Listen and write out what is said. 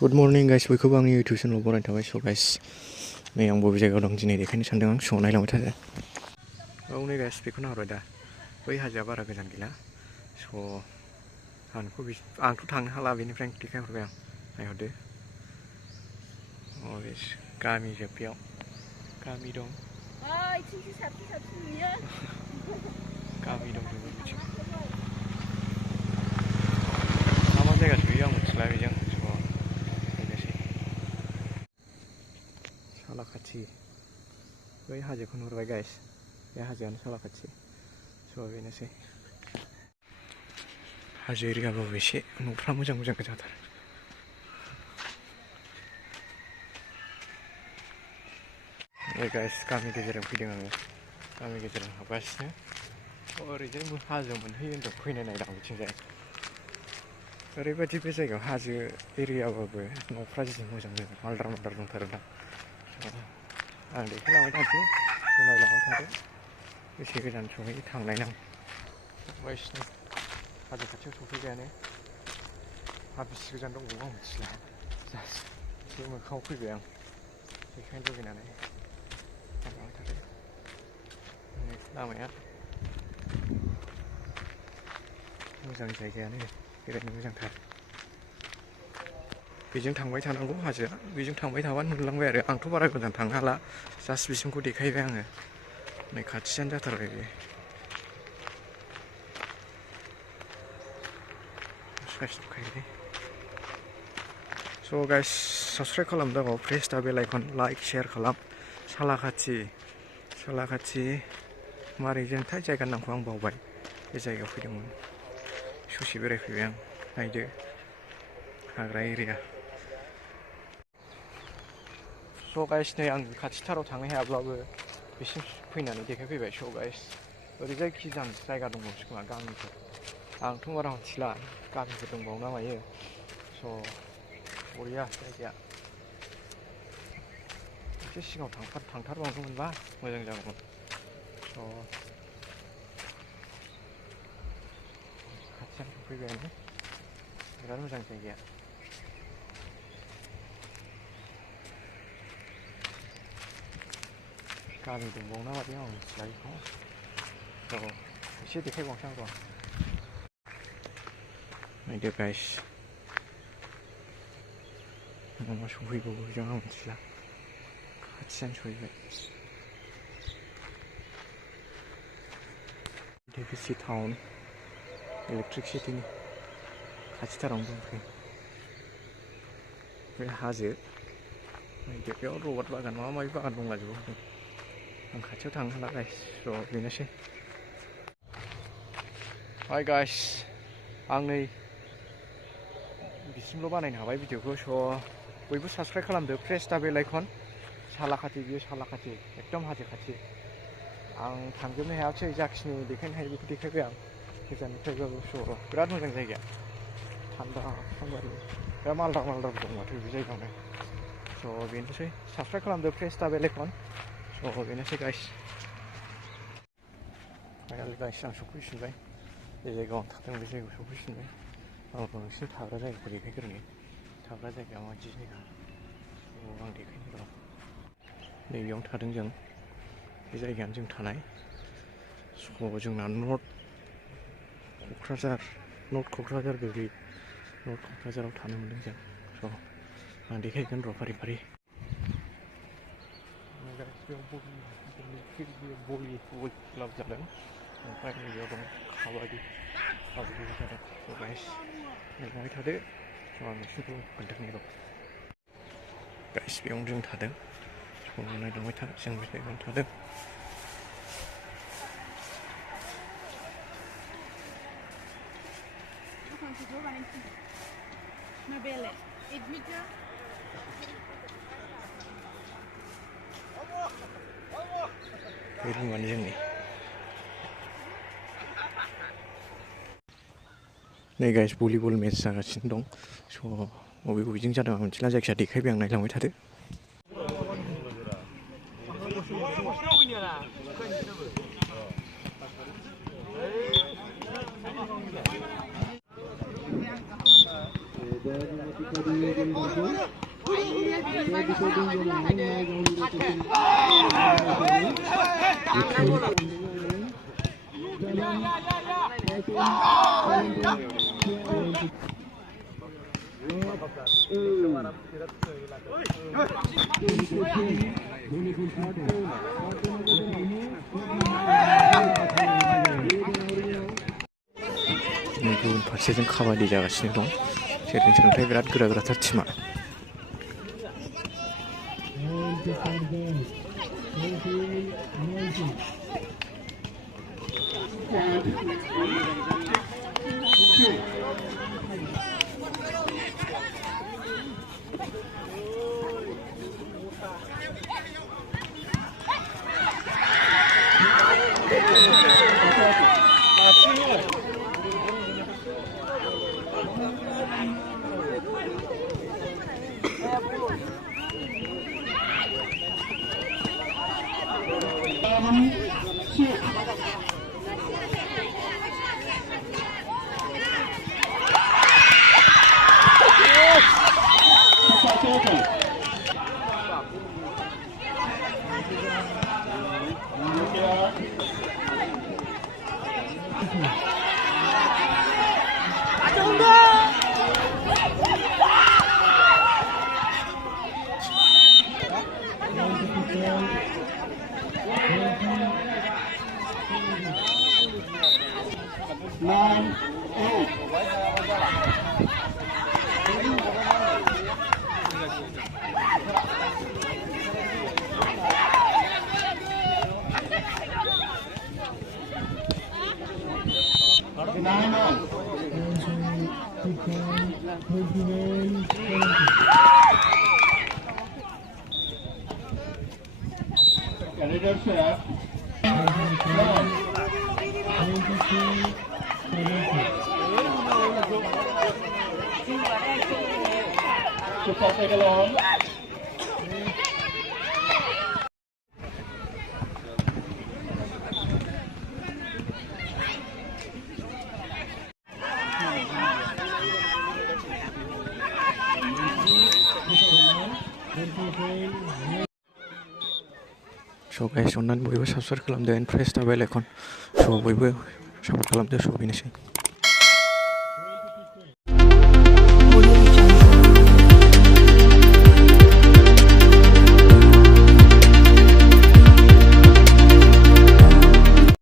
Good morning guys, बयखौबो आंनि YouTube चेनेलाव बरायनाय थाबाय। स' गाइस नै आं बबे जायगायाव दं दिनै देखायनो सानदों आं। स' नायलांबाय थादो। औ नै गाइस बेखौ नाहरबाय दा, बै हाजोआ बारा गोजान गैला। स' आंथ' थांनो हाला, बेनिफ्राय देखायहरबाय आं। नायहरदो। अ बेस गामि जोबनायाव गामि दं। गामि दं जोबोर बिथिं। मा जायगा सहैयो आं मिथिला बेजों। सालाखाथि बै हाजोखौ नुहुरबाय गाइस, बे हाजोआनो सालाखाथि। स' बेनोसै हाजो एरियाबाबो एसे न'फ्रा मोजां मोजां गोजाथार। नै गाइस गामि गेजेरजों फैदों आङो, गामि गेजेरजों हाबगासिनो। ओरैजाय हाजो मोनहैयो होनदों, फैनो नायदां बिथिंजाय। ओरैबायदि बे जायगायाव हाजो एरियाबाबो न'फ्रा जि मोजां मोजां मालदार मालदार दंथारो दा। आं देखायलांबाय थानोसै, नायलांबाय थादो। बेसे गोजान सहैयो थांनाय नां बायसिनो हाजो खाथियाव सफैबायानो। बेसे गोजान दंबावो आं मिथिला, जास्ट बे मोखाङाव फैबाय आं देखायनो लुगैनानै। नायलांबाय थादो लामाया मोजां, जायगायानो बेरायनो मोजांथार। बेजों थांबाय थानांगौ हाजोआ, बेजों थांबाय थाबानो नुलांबाय आरो। आंथ' बारा गोजान थांनो हाला, जास्ट बिसिमखौ देखायबाय आङो। नै खाथियानो जाथारबाय बेयो। स' गाइस साबसक्राइब खालाम दाबाव, प्रेस दा बेल आइकन, लाइक शेयार खालाम। सालाखाथि मारै जोंथाय जायगानि नामखौ आं बावबाय। बे जायगायाव फैदोंमोन, ससे बेरायफैबाय आं। नायदो हाग्रा एरिया। स' गाइस नै आं खाथिथाराव थांनो हायाब्लाबो बिसिम फैनानै देखायफैबाय। स' गाइस ओरैजाय गोजान जायगा दंबावोसो खोमा, गामिफोर। आंथ' बारा मिथिला, गामिफोर दंबावो ना मायो। स' बरिया जायगाया। एसे सिगाङाव थांथारबावनो मोनबा मोजां जागौमोन। स' खाथियानो सफैबायानो, बिराद मोजां जायगाया। गामि दंबावो ना मायो आं मिथिला बेखौ। स' एसे देखायबावनोसै आं र'। नायदो गाइस, मा सफैबावो बेजों आं मिथिला, खाथियानो सहैबाय। डिभिसि टाउन इलेक्ट्रिसिटिनि खाथिथारावनो दंफैयो। बे हाजो नायदो, बेयाव रबार बागान माबा माबि बागान दंलाजोबो हजों। आं खाथियाव थांनो हाला गाइस। स' बेनोसै। हाय गाइस, आं नै बिसिमल' बानायनो हाबाय भिडिअखौ। स' बयबो साबसक्राइब खालामदो, प्रेस दा बेल आइकन। सालाखाथि, बियो सालाखाथि, एकदम हाजो खाथि। आं थांजोबनो हायाखिसै, जाखिनि देखायनो हायो बेखौ देखायबाय आं गोजाननिफ्रायबाबो। स' बिराद मोजां जायगाया, थान्दा बिफांबारि, बिराद मालदार मालदार दं माथो बे जायगायावनो। स' बेनोसै, साबसक्राइब खालामदो, प्रेस दा बेल आइकन। स' बेनोसै गाइस। फाइनालि गाइस आं सफैफिनबाय, जे जायगायाव आं थादों बे जायगायाव सफैफिनबाय। आं नोंसिनि थाग्रा जायगाखौ देखायग्रोनि, थाग्रा जायगाया माबायदि जायगा। स' आं देखायनि र'। नैबेयावनो थादों जों, बे जायगायानो जों थानाय। स' जोंना नर्थ क'क्राझार गोग्लैयो। नर्थ क'क्राझाराव थानो मोनदों जों। स' आं देखायगोन र' फारि फारि। भलिबल क्लाब जादों, ओमफ्राय नैबेयाव दं काबादि जादों। स' गाइस नायलांबाय थादो। स' आं नोंसिनिखौ खोन्थानि र'। गाइस बेयावनो जों थादों। स' नायलांबाय था, जों बे जायगायावनो थादों। बे रुमानो जोंनि। नै गाइस भलिबल मेच जागासिनो दं। स' बबेजों जादों आं मिथिला, जायखिया देखायबाय आं, नायलांबाय थादो। गुबुन फारसेजों खाबादि जागासिनो दं जेरैथिंथाय बिराद गोरा गोराथार टिमा So guys, अन्नानै बयबो साबस्क्राइब खालामदो एन्ड प्रेस दा बेल आइकन। So बयबो सापर्ट खालामदो। So बेनोसै।